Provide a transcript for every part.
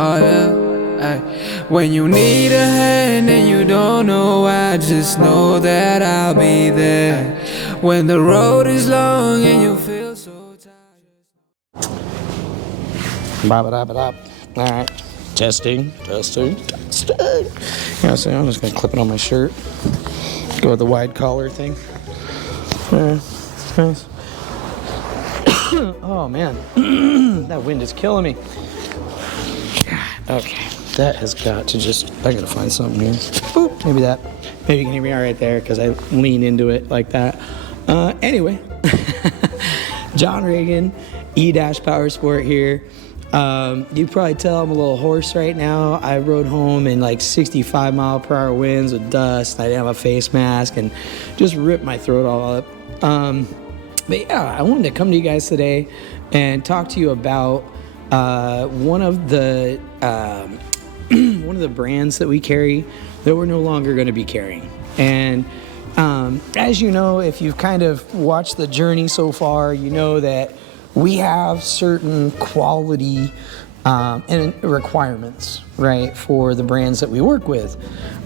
Oh yeah, ay. When you need a hand and you don't know why, just know that I'll be there. When the road is long and you feel so tired. All right, testing. Yeah, so I'm just gonna clip it on my shirt. Go with the wide collar thing. Nice. Oh man, that wind is killing me. Okay, that has got to I gotta find something here. Boop, maybe you can hear me all right there because I lean into it like that. Anyway, John Reagan, E-Powersport here. You probably tell I'm a little hoarse right now. I rode home in like 65-mile-per-hour winds with dust. I didn't have a face mask and just ripped my throat all up. But yeah, I wanted to come to you guys today and talk to you about one of the brands that we carry that we're no longer going to be carrying. And as you know, if you've kind of watched the journey so far, you know that we have certain quality and requirements, right, for the brands that we work with.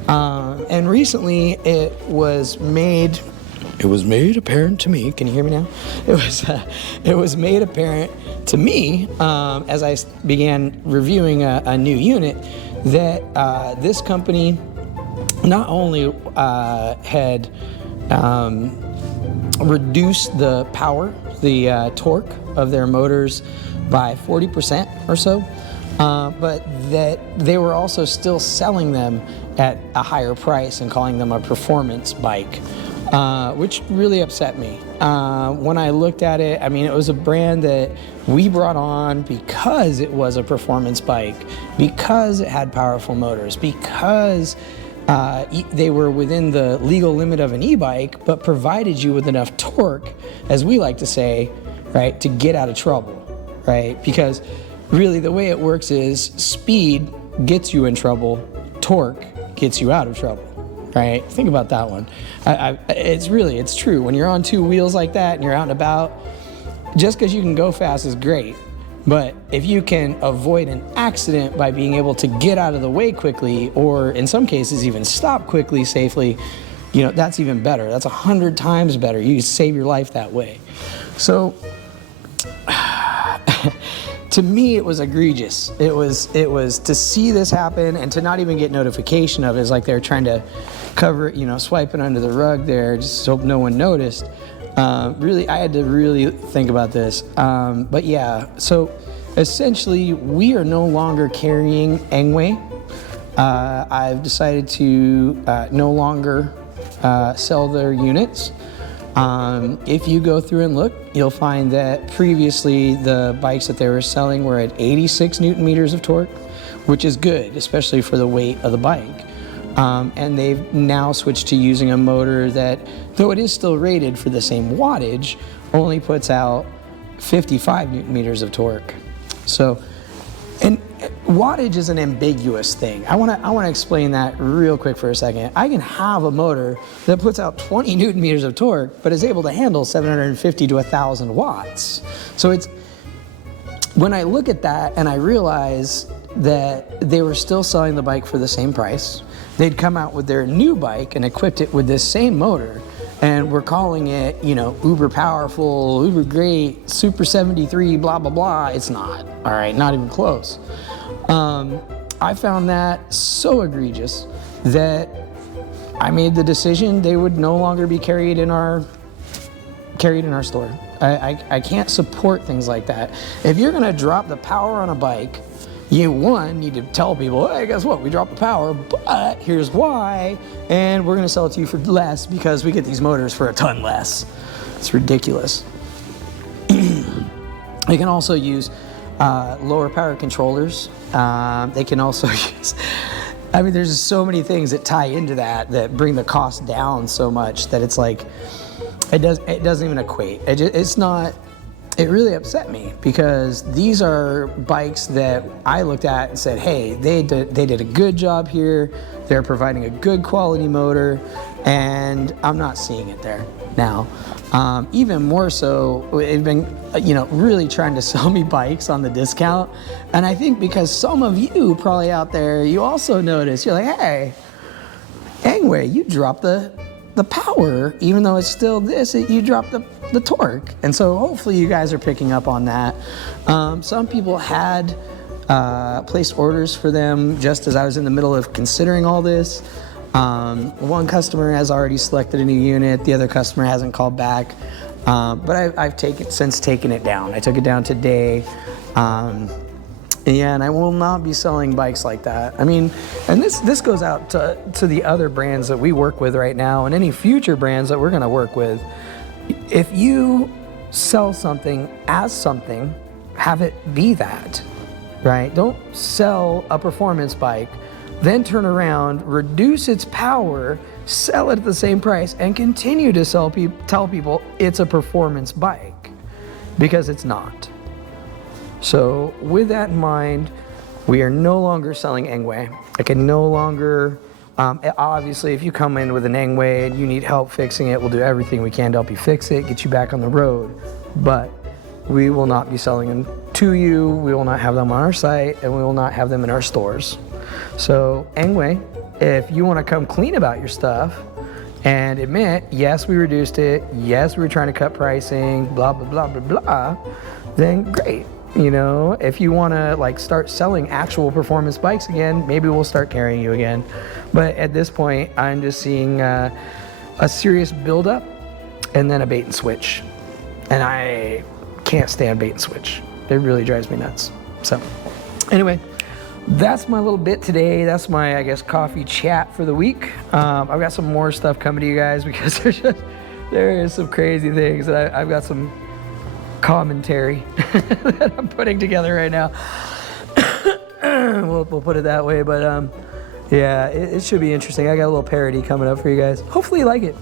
And recently it was made apparent to me. Can you hear me now? It was made apparent to me as I began reviewing a new unit that this company not only had reduced the power, the torque of their motors by 40% or so, but that they were also still selling them at a higher price and calling them a performance bike. Which really upset me. When I looked at it, I mean, it was a brand that we brought on because it was a performance bike, because it had powerful motors, because they were within the legal limit of an e-bike, but provided you with enough torque, as we like to say, right, to get out of trouble, right? Because really the way it works is speed gets you in trouble, torque gets you out of trouble. Right? Think about that one. It's true. When you're on two wheels like that and you're out and about, just because you can go fast is great. But if you can avoid an accident by being able to get out of the way quickly, or in some cases even stop quickly, safely, you know, that's even better. That's 100 times better. You can save your life that way. So, to me, it was egregious. It was to see this happen and to not even get notification of it. It's like they're trying to cover it, you know, swipe it under the rug there, just hope no one noticed. Really, I had to really think about this. But yeah, so essentially, we are no longer carrying Engwe. I've decided to no longer sell their units. If you go through and look, you'll find that previously the bikes that they were selling were at 86 Newton meters of torque, which is good, especially for the weight of the bike. And they've now switched to using a motor that, though it is still rated for the same wattage, only puts out 55 Newton meters of torque. So, and wattage is an ambiguous thing. I want to explain that real quick for a second. I can have a motor that puts out 20 Newton meters of torque, but is able to handle 750 to 1,000 watts. So it's, when I look at that and I realize that they were still selling the bike for the same price, they'd come out with their new bike and equipped it with this same motor, and we're calling it, you know, uber powerful, uber great, super 73, blah, blah, blah. It's not, all right, not even close. I found that so egregious that I made the decision they would no longer be carried in our store. I can't support things like that. If you're gonna drop the power on a bike, you need to tell people, hey, guess what? We dropped the power, but here's why, and we're gonna sell it to you for less because we get these motors for a ton less. It's ridiculous. They can also use lower power controllers. They can also use, I mean, there's just so many things that tie into that bring the cost down so much that it's like, it doesn't even equate. It's not, it really upset me because these are bikes that I looked at and said, hey, they did a good job here. They're providing a good quality motor, and I'm not seeing it there now. Even more so, they've been, really trying to sell me bikes on the discount. And I think because some of you probably out there, you also notice, you're like, hey, Engwe, you dropped the power, even though it's still this, you dropped the torque. And so hopefully you guys are picking up on that. Some people had placed orders for them just as I was in the middle of considering all this. One customer has already selected a new unit. The other customer hasn't called back. But I've since taken it down. I took it down today. And I will not be selling bikes like that. I mean, and this goes out to the other brands that we work with right now and any future brands that we're gonna work with. If you sell something as something, have it be that, right? Don't sell a performance bike, then turn around, reduce its power, sell it at the same price, and continue to tell people it's a performance bike, because it's not. So with that in mind, we are no longer selling Engwe. I can no longer, obviously if you come in with an Engwe and you need help fixing it, we'll do everything we can to help you fix it, get you back on the road. But we will not be selling them to you, we will not have them on our site, and we will not have them in our stores. So Engwe, if you want to come clean about your stuff and admit, yes, we reduced it, yes, we were trying to cut pricing, blah, blah, blah, blah, blah, then great. If you want to start selling actual performance bikes again, maybe we'll start carrying you again. But at this point, I'm just seeing a serious buildup and then a bait and switch. And I can't stand bait and switch. It really drives me nuts. So anyway, that's my little bit today. That's my, I guess, coffee chat for the week. I've got some more stuff coming to you guys because there is some crazy things that I've got some commentary that I'm putting together right now. we'll put it that way, but yeah, it should be interesting. I got a little parody coming up for you guys. Hopefully you like it.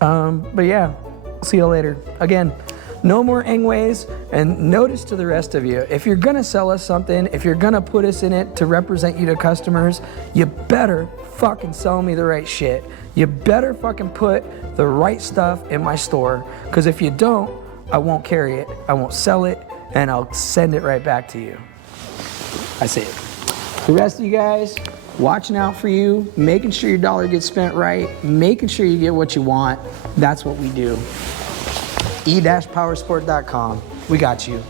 But yeah, see you later. Again, no more Engways, and notice to the rest of you, if you're gonna sell us something, if you're gonna put us in it to represent you to customers, you better fucking sell me the right shit. You better fucking put the right stuff in my store, because if you don't, I won't carry it, I won't sell it, and I'll send it right back to you. That's it. The rest of you guys, watching out for you, making sure your dollar gets spent right, making sure you get what you want. That's what we do. E-Powersport.com. We got you.